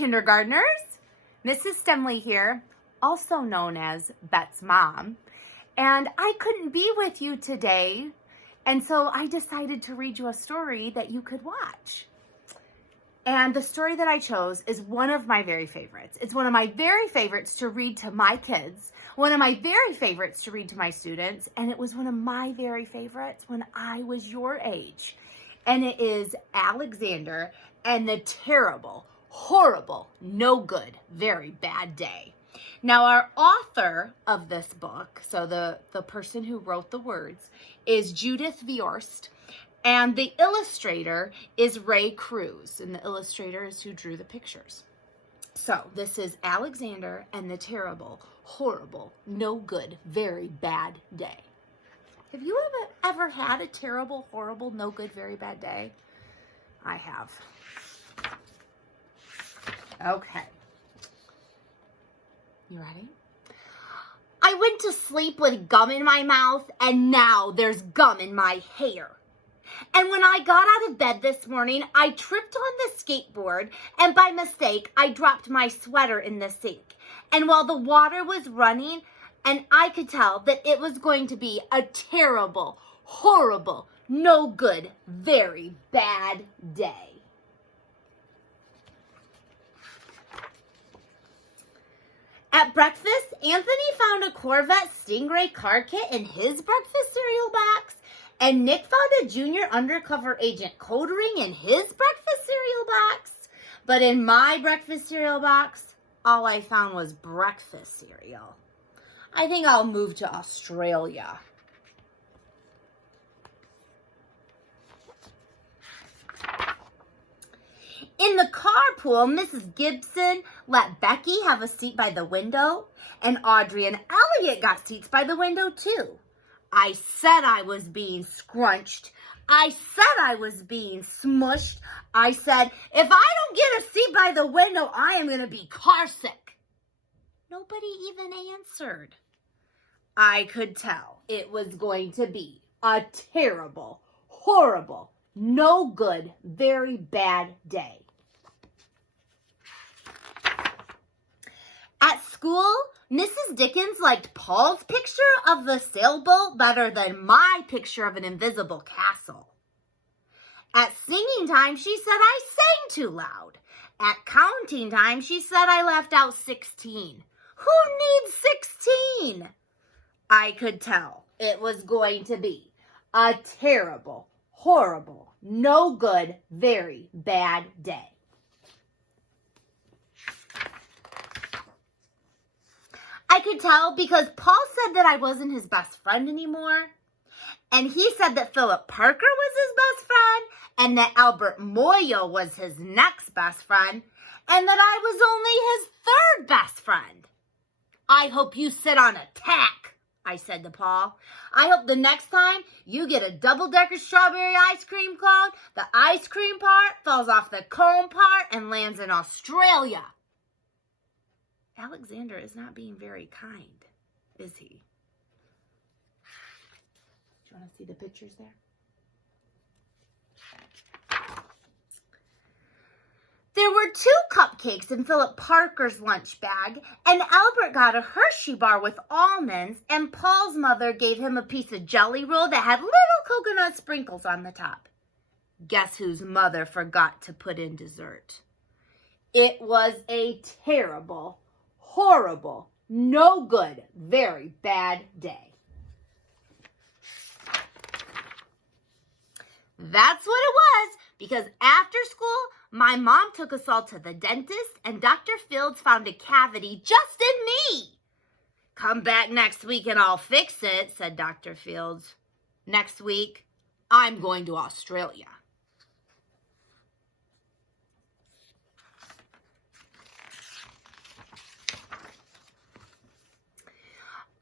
kindergartners. Mrs. Stemley here, also known as Bet's mom. And I couldn't be with you today, and so I decided to read you a story that you could watch. And the story that I chose is one of my very favorites. It's one of my very favorites to read to my kids, one of my very favorites to read to my students, and it was one of my very favorites when I was your age. And it is Alexander and the Terrible, Horrible, No Good, Very Bad Day. Now, our author of this book, so the person who wrote the words, is Judith Viorst, and the illustrator is Ray Cruz, and the illustrator is who drew the pictures. So, this is Alexander and the Terrible, Horrible, No Good, Very Bad Day. Have you ever had a terrible, horrible, no good, very bad day? I have. Okay. You ready? I went to sleep with gum in my mouth, and now there's gum in my hair. And when I got out of bed this morning, I tripped on the skateboard, and by mistake, I dropped my sweater in the sink. And while the water was running, and I could tell that it was going to be a terrible, horrible, no good, very bad day. At breakfast, Anthony found a Corvette Stingray car kit in his breakfast cereal box, and Nick found a junior undercover agent code ring in his breakfast cereal box. But in my breakfast cereal box, all I found was breakfast cereal. I think I'll move to Australia. In the carpool, Mrs. Gibson let Becky have a seat by the window, and Audrey and Elliot got seats by the window too. I said I was being scrunched. I said I was being smushed. I said, if I don't get a seat by the window, I am going to be car sick. Nobody even answered. I could tell it was going to be a terrible, horrible, no good, very bad day. At school, Mrs. Dickens liked Paul's picture of the sailboat better than my picture of an invisible castle. At singing time, she said I sang too loud. At counting time, she said I left out 16. Who needs 16? I could tell it was going to be a terrible, horrible, no good, very bad day. I could tell because Paul said that I wasn't his best friend anymore. And he said that Philip Parker was his best friend, and that Albert Moyo was his next best friend, and that I was only his third best friend. I hope you sit on a tack, I said to Paul. I hope the next time you get a double-decker strawberry ice cream cone, the ice cream part falls off the cone part and lands in Australia. Alexander is not being very kind, is he? Do you want to see the pictures there? There were 2 cupcakes in Philip Parker's lunch bag, and Albert got a Hershey bar with almonds, and Paul's mother gave him a piece of jelly roll that had little coconut sprinkles on the top. Guess whose mother forgot to put in dessert? It was a terrible, horrible, no good, very bad day. That's what it was, because after school, my mom took us all to the dentist, and Dr. Fields found a cavity just in me. Come back next week and I'll fix it, said Dr. Fields. Next week, I'm going to Australia.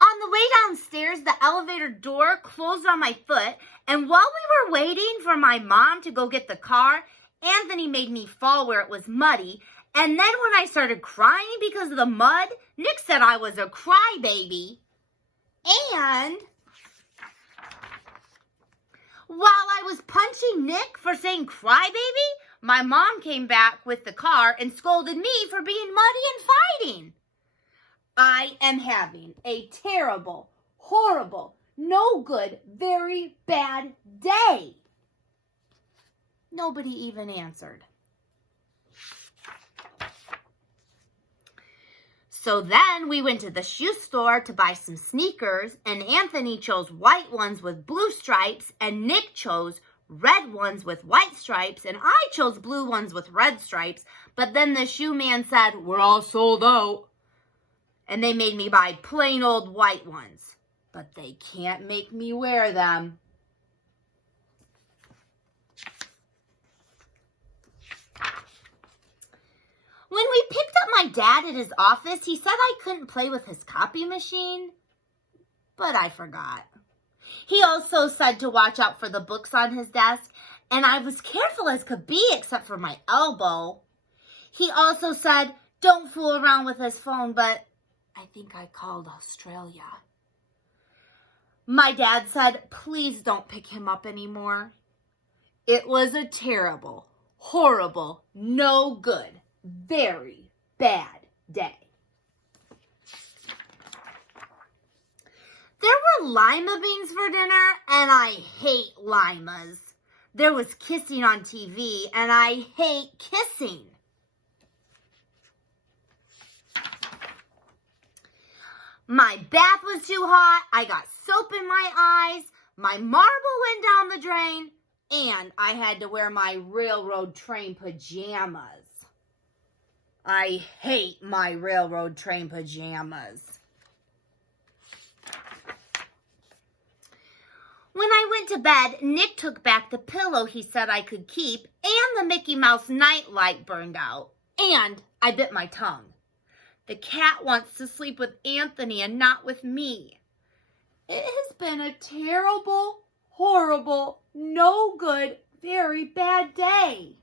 On the way downstairs, the elevator door closed on my foot, and while we were waiting for my mom to go get the car, Anthony made me fall where it was muddy, and then when I started crying because of the mud, Nick said I was a crybaby. And while I was punching Nick for saying crybaby, My mom came back with the car and scolded me for being muddy and fighting. I am having a terrible, horrible, no good, very bad day. Nobody even answered. So then we went to the shoe store to buy some sneakers, and Anthony chose white ones with blue stripes, and Nick chose red ones with white stripes, and I chose blue ones with red stripes. But then the shoe man said, "We're all sold out." And they made me buy plain old white ones. But they can't make me wear them. When we picked up my dad at his office, he said I couldn't play with his copy machine, but I forgot. He also said to watch out for the books on his desk, and I was careful as could be except for my elbow. He also said, don't fool around with his phone, but I think I called Australia. My dad said, please don't pick him up anymore. It was a terrible, horrible, no good, very bad day. There were lima beans for dinner, and I hate limas. There was kissing on TV, and I hate kissing. My bath was too hot, I got soap in my eyes, my marble went down the drain, and I had to wear my railroad train pajamas. I hate my railroad train pajamas. When I went to bed, Nick took back the pillow he said I could keep, and the Mickey Mouse nightlight burned out, and I bit my tongue. The cat wants to sleep with Anthony and not with me. It has been a terrible, horrible, no good, very bad day.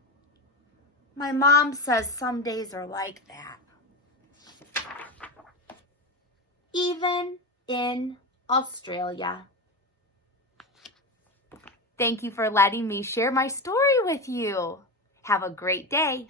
My mom says some days are like that. Even in Australia. Thank you for letting me share my story with you. Have a great day.